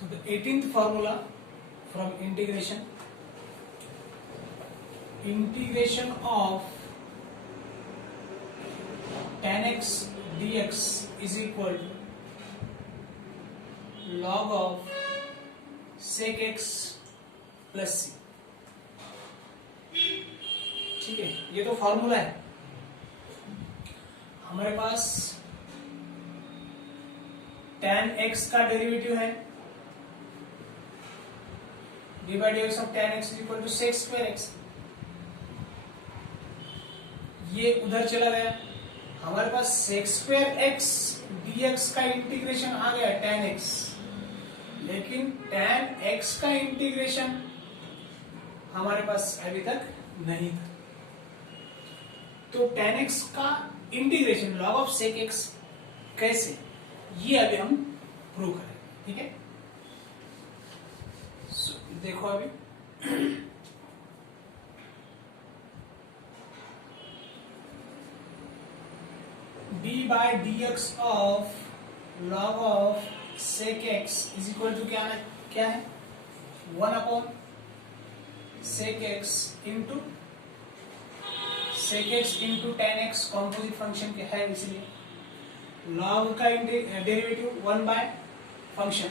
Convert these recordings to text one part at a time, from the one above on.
So the 18th formula from integration of tan x dx is equal to log of sec x plus c. ठीक है, ये तो formula है हमारे पास। tan x का डेरिवेटिव है d by d x of tan x is equal to sec square x. ये उधर चला गया, हमारे पास सेक स्क्वायर एक्स dx का इंटीग्रेशन आ गया tan x, लेकिन tan x का इंटीग्रेशन हमारे पास अभी तक नहीं था। तो tan x का integration log of sec x कैसे, ये अभी हम प्रूव करेंगे। ठीक है, देखो अभी d by d x of log of sec x is equal to क्या है 1 upon sec x into tan x composite function के है, इसलिए log का डेरिवेटिव 1 बाय फंक्शन,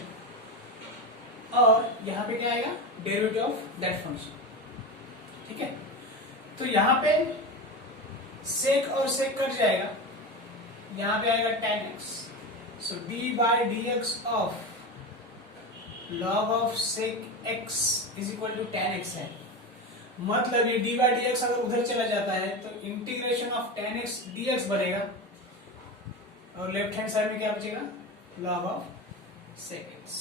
और यहां पे क्या आएगा डेरिवेटिव ऑफ दैट फंक्शन। ठीक है, तो यहां पे sec और sec कट जाएगा, यहां पे आएगा tan x। So d by d x of log of sec x is equal to tan x है। मतलब ये d बाई डी एक्स अगर उधर चला जाता है तो integration of tan x dx बनेगा, और लेफ्ट हैंड साइड में क्या बचेगा log ऑफ sec x।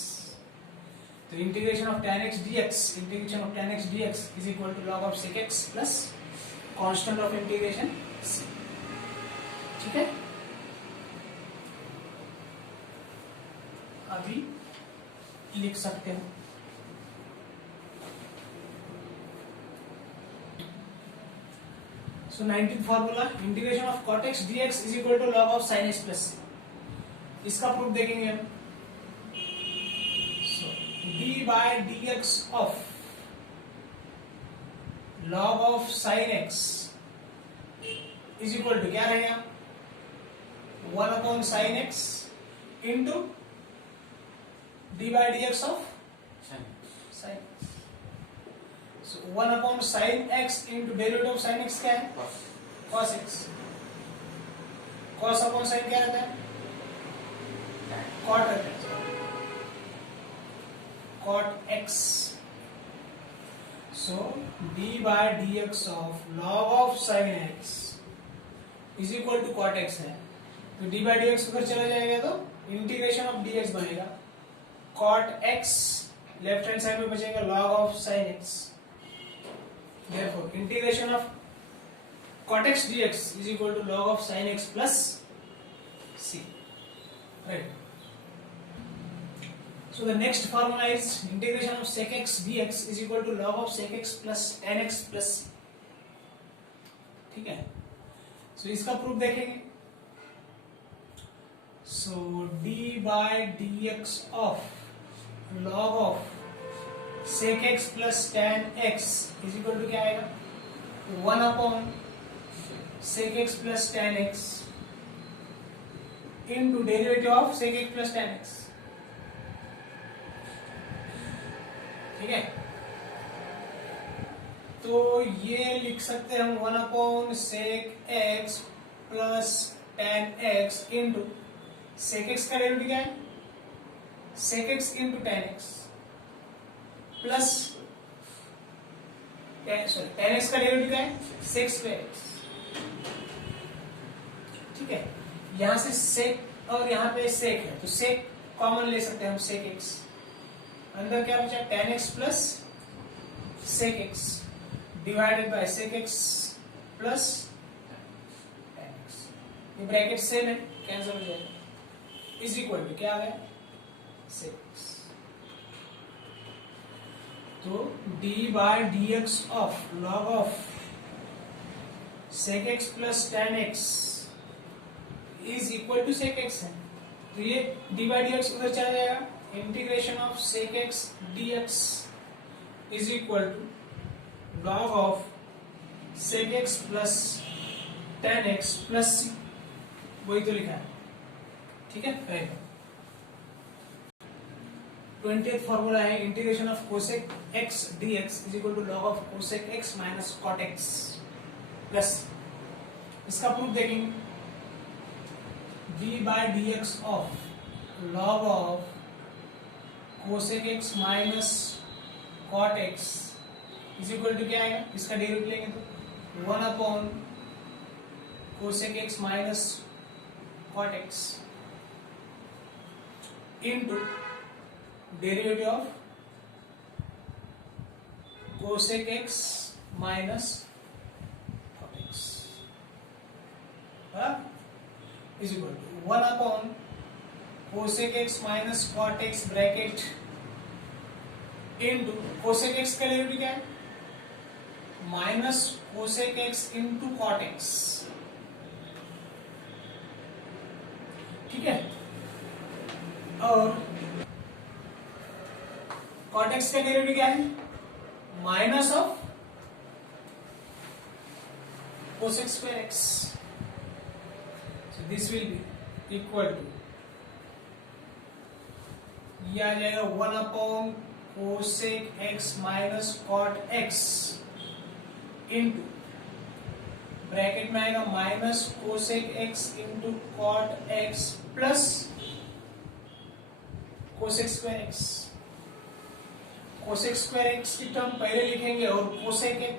तो integration of tan x dx is equal to log of sec x plus constant of integration c। ठीक है, अभी लिख सकते हो So 19th formula integration of cot x dx is equal to log of sin x plus c। इसका proof देखेंगे हम। So d by d x of log of sin x is equal to क्या रहेगा 1 upon sin x into d by d x of sin x। So 1 upon sin x into derivative of sin x क्या है cos x। cos upon sin क्या रहता है cot रहता है, cot x। So d by dx of log of sin x is equal to cot x है, तो d by dx उधर चला जाएगा तो इंटीग्रेशन ऑफ dx बनेगा cot x, left hand side में बचेगा log of sin x। Therefore, integration of cot x dx is equal to log of sin x plus c. Right. So the next formula is integration of sec x dx is equal to log of sec x plus tan x plus c. ठीक है, so इसका proof देखेंगे। So d by dx of log of sec x plus tan x is equal to क्या आएगा 1 upon sec x plus tan x into derivative of sec x plus tan x। ठीक है, तो ये लिख सकते हैं हम 1 upon sec x plus tan x into sec x का डेरिवेटिव क्या है sec x into tan x plus tan x का डेरिवेटिव क्या है sec स्क्वायर x। ठीक है, यहां से sec और यहां पे sec है, तो sec कॉमन ले सकते हैं हम sec x, अंदर क्या बचा tan x plus sec x divided by sec x plus tan x। ये ब्रैकेट सेम है, कैंसिल हो जाएगा, इज इक्वल टू क्या आ गया sec x। तो d by d x of log of sec x plus tan x is equal to sec x है, तो ये d बाय डी एक्स उधर चला जाएगा, integration of sec x dx is equal to log of sec x plus tan x plus c, वही तो लिखा है, ठीक है। रहेगा 20th फॉर्मूला है integration of cosec x dx is equal to log of cosec x minus cot x plus, इसका proof देखेंगे, d by dx of log of cosec x minus cot x is equal to क्या आएगा, इसका derivative लेंगे तो 1 upon cosec x minus cot x into derivative of cosec x minus cot x is equal to 1 upon cosec x minus cot x bracket into cosec x का derivative क्या है, minus cosec x into cot x, ठीक है। और cot x का derivative क्या है, minus of cosec square x, so this will be equal to, ये आ जाएगा 1 upon cosec x minus cot x into bracket में आएगा minus cosec x into cot x plus cosec square x। cosec square x की term पहले लिखेंगे और cosec x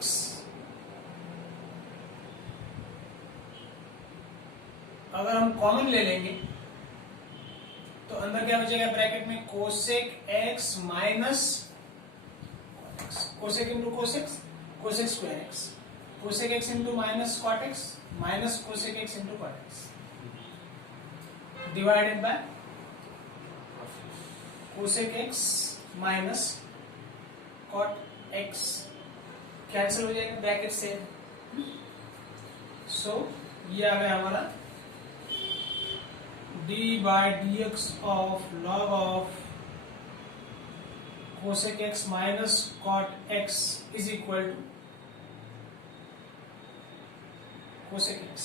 अगर हम कॉमन ले लेंगे तो अंदर क्या बचेगा ब्रैकेट में cosec x minus cosec into cosec square x, cosec x into minus cot x minus cosec x into cot x divided by cosec x minus cot x, cancel हो जाएगा ब्रैकेट से। सो ये आ गया हमारा d by dx of log of cosec x minus cot x is equal to cosec x।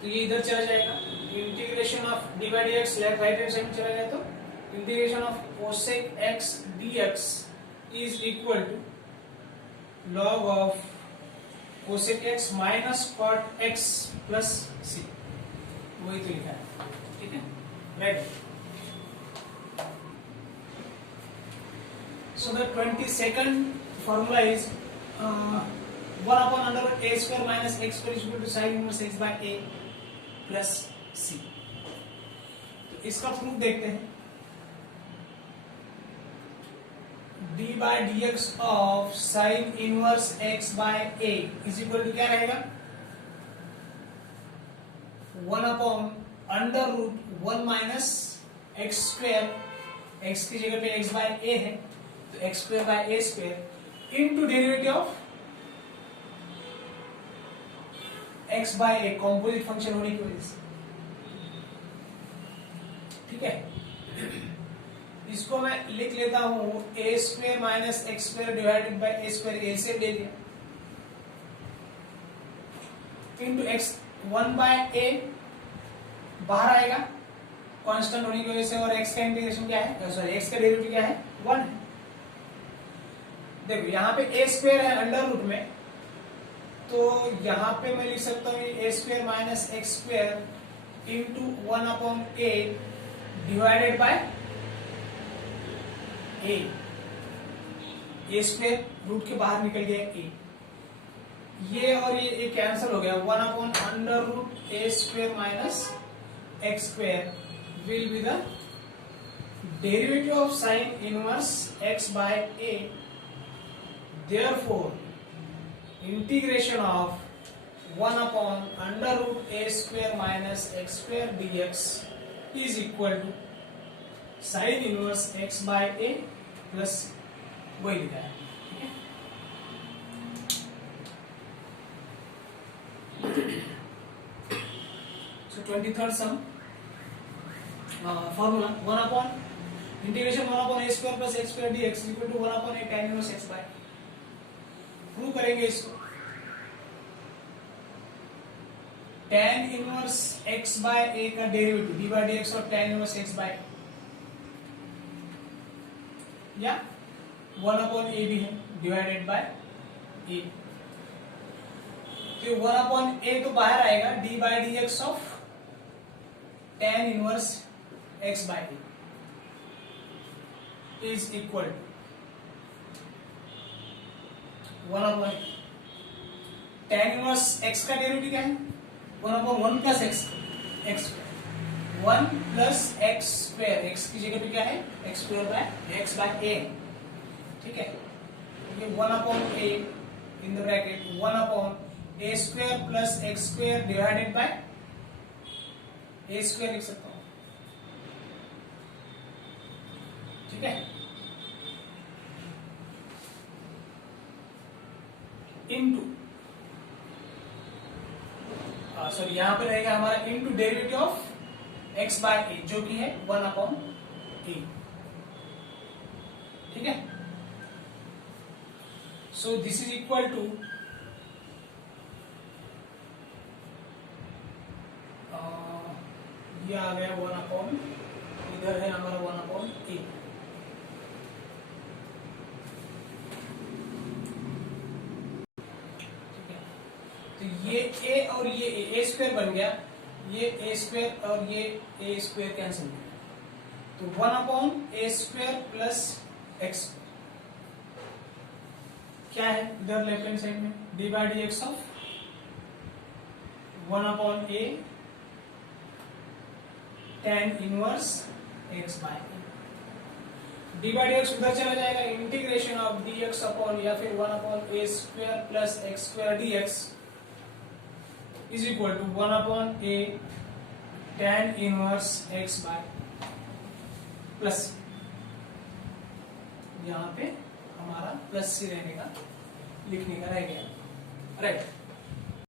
तो ये इधर चला जाएगा, integration of d by dx left right hand side में चला जाए तो integration of cosec x dx is equal to log of cosec x minus cot x plus c, वही तो लिखा है, ठीक है, right. So the 22nd formula is 1 upon under root a square minus x square is equal to sin inverse x by a plus c। तो इसका प्रूफ देखते हैं, d by dx of sin inverse x by a is equal to क्या रहेगा, 1 upon under root 1 minus x square, x की जगह पे x बाय a है तो x square by a square into derivative of x by a, composite function होने की वजह से, ठीक है। इसको मैं लिख लेता हूं a square minus x square divided by a square, LCM ले लिया, इनटू x 1 बाय a बाहर आएगा कांस्टेंट होने की वजह से, और x का इंटीग्रेशन क्या है, सॉरी x का डेरिवेटिव क्या है, 1 है। देखो यहाँ पे a स्क्वायर है अंडर रूट में, तो यहाँ पे मैं लिख सकता हूँ a square minus x square into 1 upon a divided by a square root के बाहर निकल गया a, ये और ये कैंसिल हो गया, 1 upon under root a square minus x square will be the derivative of sine inverse x by a, therefore integration of 1 upon under root a square minus x square dx is equal to sine inverse x by a plus वही लिखा है, ठीक है। So 23rd sum, formula 1 upon integration 1 upon a square plus x square dx equal to 1 upon a tan inverse x by. Prove करेंगे इसको। tan inverse x by a का derivative d by dx और tan inverse x by या 1 upon a भी है divided by a। तो 1 upon a तो बाहर आएगा, d by dx of tan inverse x by a is equal to 1 upon tan inverse x का derivative क्या है 1 upon 1 plus x square 1 plus x square, x की जगह पे क्या है x square by x by a। ठीक है, ये 1 upon a in the bracket 1 upon a square plus x square divided by a square लिख सकता हूं। ठीक है, इनटू सॉरी यहां पे रहेगा हमारा into derivative of x by a जो कि है 1 अपॉन a। ठीक है, so this is equal to ये आ गया 1 अपॉन, इधर है हमारा 1 अपॉन a। ठीक है, तो ये a और ये a स्क्वायर बन गया, ये a स्क्वायर और ये a स्क्वायर कैंसिल हो गया, तो 1 upon a square plus x क्या है इधर लेफ्ट हैंड साइड में d by d x of 1 upon a tan inverse x by d by d x उधर चला जाएगा, इंटीग्रेशन ऑफ dx अपॉन या फिर 1 upon a square plus x square dx is equal to 1 upon a tan inverse x by plus यहाँ पे हमारा plus सी रहने का लिखने का रह गया, राइट।